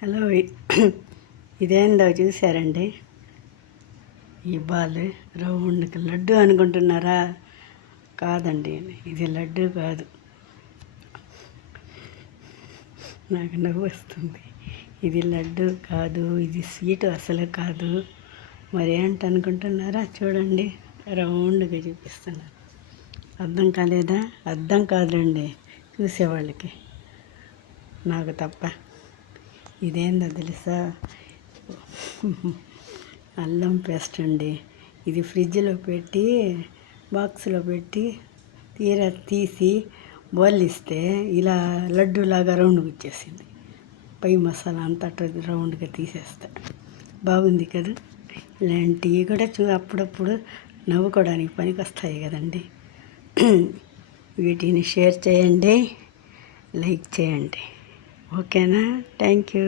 Hello ఇదేందో చూసారండి, ఈ బాల్ రౌండ్కి లడ్డు అనుకుంటున్నారా? కాదండి, ఇది లడ్డు కాదు. నాకు నవ్వు వస్తుంది. ఇది లడ్డు కాదు, ఇది స్వీట్ అసలు కాదు. మరి ఏంటనుకుంటున్నారా? చూడండి, రౌండ్గా చూపిస్తున్నారు. అర్థం కాలేదా? అర్థం కాదులండి చూసేవాళ్ళకి, నాకు తప్ప. ఇదేందో తెలుసా? అల్లం పేస్ట్ అండి. ఇది ఫ్రిడ్జ్లో పెట్టి బాక్స్లో పెట్టి తీసి బాల్ ఇస్తే ఇలా లడ్డూలాగా రౌండ్గా వచ్చేసింది. పై మసాలా అంతా రౌండ్గా తీసేస్తా. బాగుంది కదా? ఇలాంటివి కూడా అప్పుడప్పుడు నవ్వుకోవడానికి పనికి వస్తాయి కదండి. వీటిని షేర్ చేయండి, లైక్ చేయండి. ఓకేనా? Thank you.